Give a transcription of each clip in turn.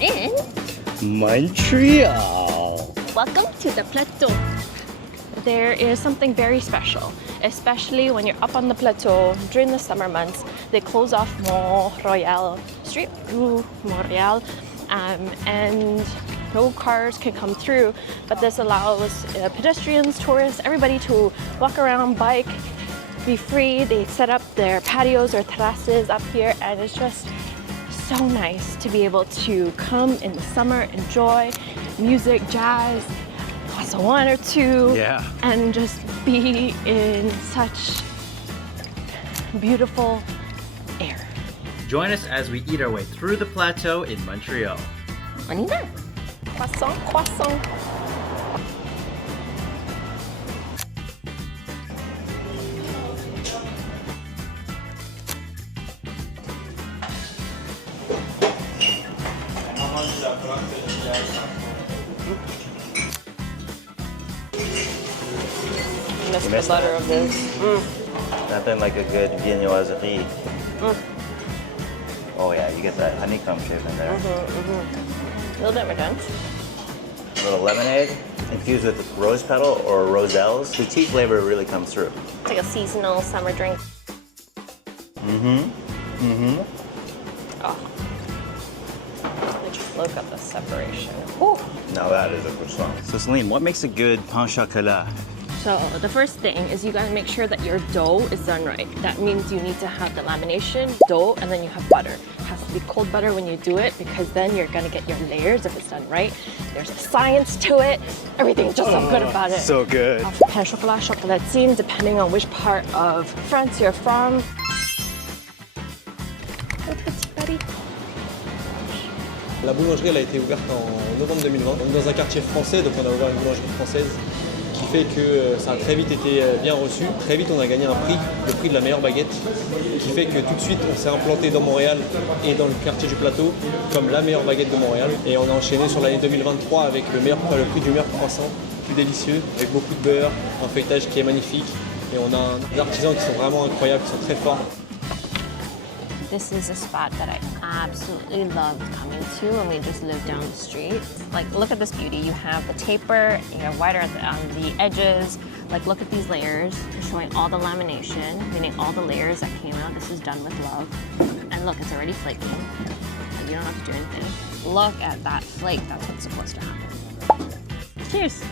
in Montreal. Welcome to the Plateau. There is something very special, especially when you're up on the Plateau during the summer months. They close off Montreal Street, Montreal, and no cars can come through, but this allows pedestrians, tourists, everybody to walk around, bike, be free. They set up their patios or terraces up here, and it's just so nice to be able to come in the summer, enjoy music, jazz, glass of wine or two, and just be in such beautiful air. Join us as we eat our way through the Plateau in Montreal. On y va. Croissant, croissant. Miss the butter of this. Nothing like a good viennoiserie. Oh yeah, you get that honeycomb shape in there. A little bit more dense. A little lemonade infused with rose petal or roselles. The tea flavor really comes through. It's like a seasonal summer drink. Oh. Just look at the separation. Ooh. Now that is a croissant. So Celine, what makes a good pain chocolat? So the first thing is you gotta make sure that your dough is done right. That means you need to have the lamination, dough, and then you have butter. It has to be cold butter when you do it because then you're gonna get your layers if it's done right. There's a science to it. Everything's just so good about it. So good. Pain chocolat, chocolatine, depending on which part of France you're from. Oh, petit buddy. La boulangerie elle a été ouverte en novembre 2020. On est dans un quartier français, donc on a ouvert une boulangerie française qui fait que ça a très vite été bien reçu. Très vite on a gagné un prix, le prix de la meilleure baguette, qui fait que tout de suite on s'est implanté dans Montréal et dans le quartier du Plateau comme la meilleure baguette de Montréal. Et on a enchaîné sur l'année 2023 avec le prix du meilleur croissant, plus délicieux, avec beaucoup de beurre, un feuilletage qui est magnifique. Et on a des artisans qui sont vraiment incroyables, qui sont très forts. This is a spot that I absolutely loved coming to when we just lived down the street. Like, look at this beauty. You have the taper, you have whiter on the edges. Like, look at these layers. They're showing all the lamination, meaning all the layers that came out. This is done with love. And look, it's already flaking. Like, you don't have to do anything. Look at that flake. That's what's supposed to happen. Cheers.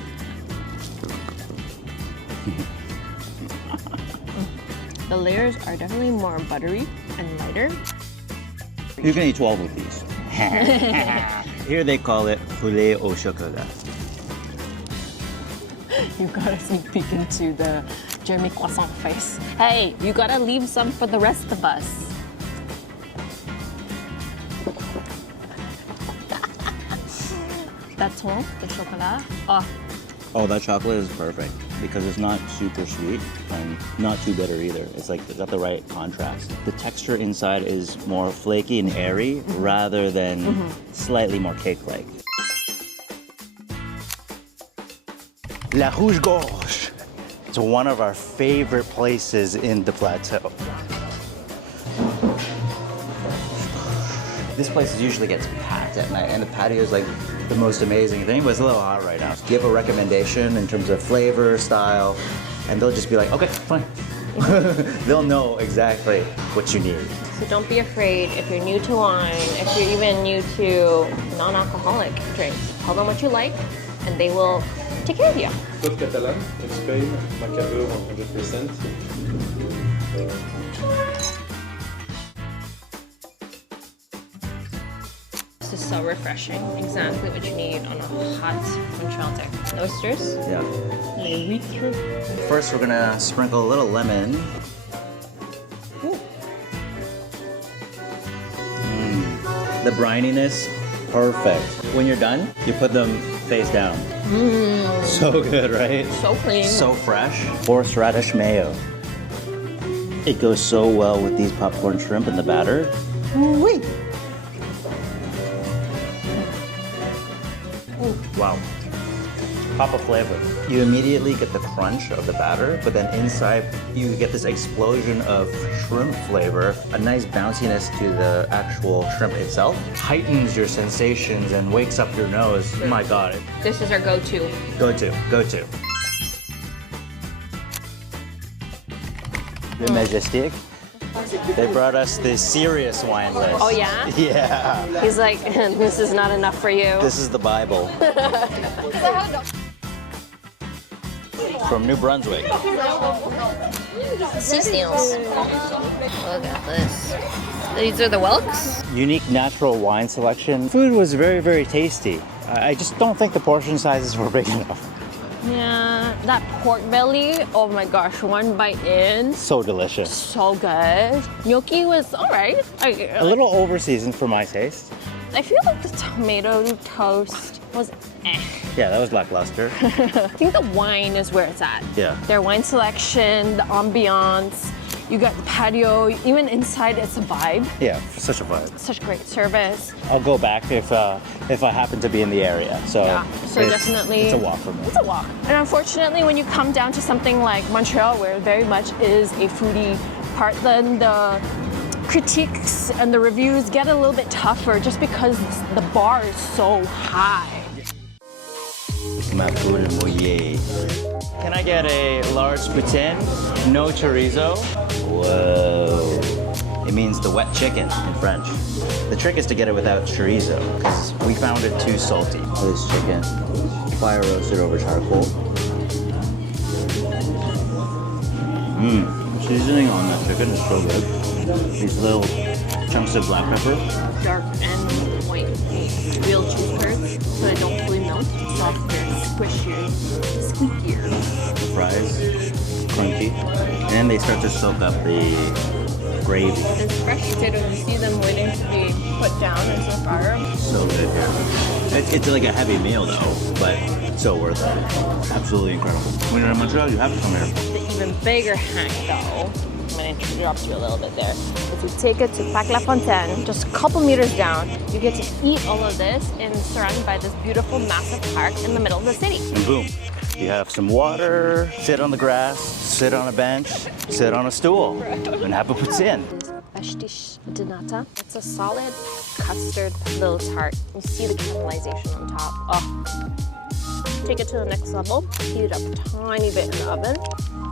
The layers are definitely more buttery and lighter. You can eat 12 of these. Here they call it poulet au chocolat. You gotta sneak peek into the Jeremy Croissant face. Hey, you gotta leave some for the rest of us. That's all, the chocolat. Oh, that chocolate is perfect because it's not super sweet and not too bitter either. It's like, it's got the right contrast. The texture inside is more flaky and airy rather than slightly more cake-like. La Rouge Gorge. It's one of our favorite places in the Plateau. This place usually gets packed at night, and the patio is like the most amazing thing, but it's a little hot right now. Give a recommendation in terms of flavor, style, and they'll just be like, okay, fine. They'll know exactly what you need. So don't be afraid if you're new to wine, if you're even new to non-alcoholic drinks. Tell them what you like, and they will take care of you. Côte catalane, in Spain, Macabeu 100%. This is so refreshing. Exactly what you need on a hot Montreal day. Oysters. Yeah. Little wheat shrimp. First, we're gonna sprinkle a little lemon. The brininess, perfect. When you're done, you put them face down. So good, right? So clean. So fresh. Horseradish mayo. It goes so well with these popcorn shrimp in the batter. Wait. Wow. pop of flavor. You immediately get the crunch of the batter, but then inside you get this explosion of shrimp flavor, a nice bounciness to the actual shrimp itself, heightens your sensations and wakes up your nose. Oh my God. This is our go-to. Go-to, go-to. The Majestique, they brought us the serious wine list. Oh yeah? Yeah. He's like, this is not enough for you. This is the Bible. From New Brunswick. Sea snails. Look at this. These are the whelks? Unique natural wine selection. Food was very, very tasty. I just don't think the portion sizes were big enough. Yeah, that pork belly, oh my gosh, one bite in. So delicious. So good. Gnocchi was all right. A little over-seasoned for my taste. I feel like the tomato toast was eh. Yeah, that was lackluster. I think the wine is where it's at. Yeah. Their wine selection, the ambiance, you got the patio, even inside it's a vibe. Yeah, such a vibe. Such great service. I'll go back if I happen to be in the area. So, Yeah, so definitely. It's a walk for me. It's a walk. And unfortunately, when you come down to something like Montreal, where very much is a foodie part, then the critiques and the reviews get a little bit tougher just because the bar is so high. Ma poule mouillée. Can I get a large poutine? No chorizo? Whoa. It means the wet chicken in French. The trick is to get it without chorizo, because we found it too salty. This chicken, fire roasted over charcoal. The seasoning on that chicken is so good. These little chunks of black pepper. Dark and white. Real cheese curds, so they don't fully melt. Softer, squishier, squeakier. The fries, crunchy. And then they start to soak up the gravy. There's fresh potatoes. You see them waiting to be put down into the fire. So good, yeah. It's like a heavy meal though, but so worth it. Absolutely incredible. When you're in Montreal, you have to come here. The even bigger hack though, I'm gonna interrupt you a little bit there. If you take it to Parc La Fontaine, just a couple meters down, you get to eat all of this and surrounded by this beautiful massive park in the middle of the city. And boom, you have some water, sit on the grass, sit on a bench, sit on a stool, and have a poutine. Pastiche de nata. It's a solid custard little tart. You see the caramelization on top. Oh. Take it to the next level, heat it up a tiny bit in the oven.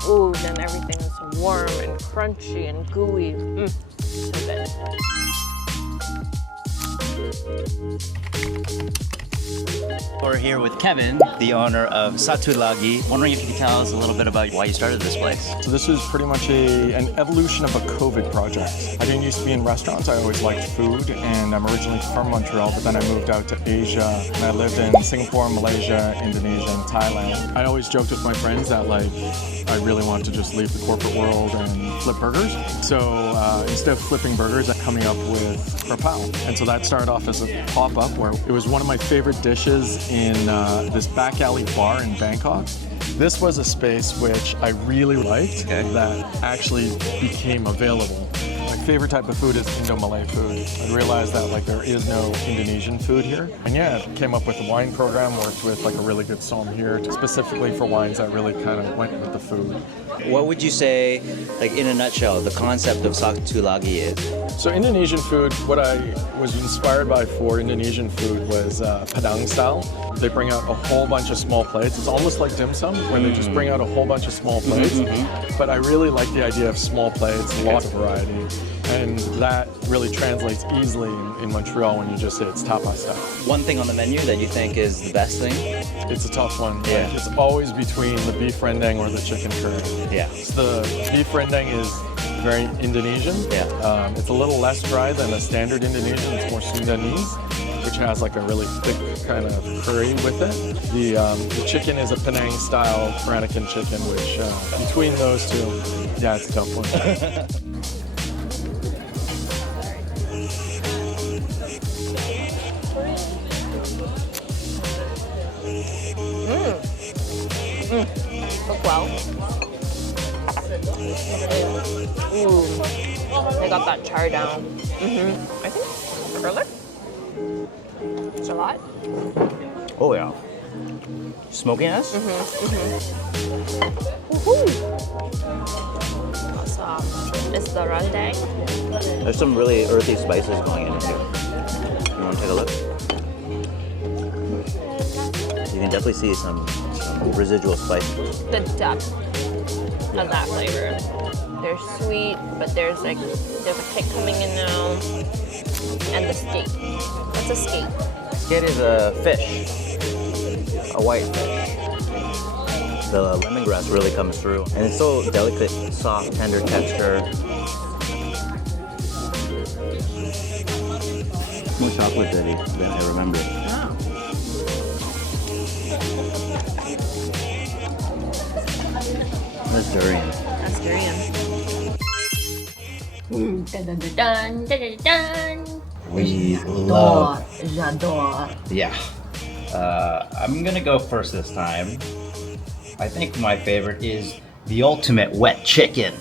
Ooh, then everything is warm and crunchy and gooey. So good. We're here with Kevin, the owner of Satu. Wondering if you could tell us a little bit about why you started this place. So this was pretty much an evolution of a COVID project. I didn't used to be in restaurants. I always liked food, and I'm originally from Montreal, but then I moved out to Asia, and I lived in Singapore, Malaysia, Indonesia, and Thailand. I always joked with my friends that I really wanted to just leave the corporate world and flip burgers. So instead of flipping burgers, I'm coming up with Croissant. And so that started off as a pop-up where it was one of my favorite dishes in this back alley bar in Bangkok. This was a space which I really liked that actually became available. My favorite type of food is Indo-Malay food. I realized that there is no Indonesian food here. And yeah, came up with a wine program, worked with a really good sommelier specifically for wines that really kind of went with the food. What would you say, in a nutshell, the concept of Satu is? So Indonesian food, what I was inspired by for Indonesian food was Padang style. They bring out a whole bunch of small plates. It's almost like dim sum, where they just bring out a whole bunch of small plates. But I really like the idea of small plates, lots of variety. And that really translates easily in Montreal when you just say it's tapas style. One thing on the menu that you think is the best thing? It's a tough one. Yeah. It's always between the beef rendang or the chicken curry. Yeah. So the beef rendang is very Indonesian. Yeah. It's a little less dry than a standard Indonesian. It's more Sundanese, which has a really thick kind of curry with it. The chicken is a Penang style Peranakan chicken, which between those two, yeah, it's a tough one. Cook well. Ooh, they got that char down. I think garlic. It's a lot. Oh yeah. smokiness. Awesome. It's the rendang. There's some really earthy spices going in here. You want to take a look? You can definitely see some residual spices. The depth of that flavor. They're sweet, but there's a kick coming in now. And the skate. What's a skate? Skate is a fish, a white fish. The lemongrass really comes through, and it's so delicate, soft, tender texture. More chocolate than I remember. Wow. That's durian. That's durian. Dun, dun, dun, dun, dun, dun, dun. We love. J'adore. Yeah. I'm gonna go first this time. I think my favorite is the ultimate wet chicken,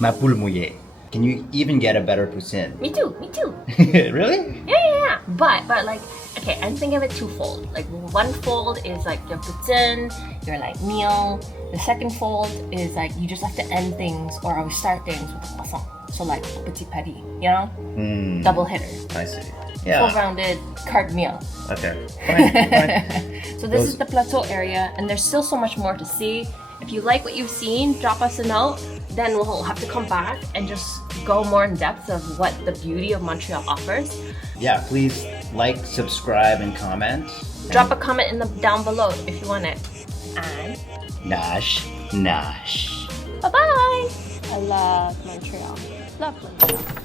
ma poule mouillée. Can you even get a better poutine? Me too. Really? Yeah. But like, okay, I think of it twofold. Like one fold is like your poutine, your like meal. The second fold is like you just have to end things or always start things with a croissant. So like petit patty, you know? Double hitter. I see. Yeah. Full-rounded card meal. Okay. Fine. So this is the Plateau area, and there's still so much more to see. If you like what you've seen, drop us a note. Then we'll have to come back and just go more in depth of what the beauty of Montreal offers. Yeah, please like, subscribe, and comment. Drop a comment down below if you want it. And Nosh. bye-bye. I love Montreal. Love Montreal.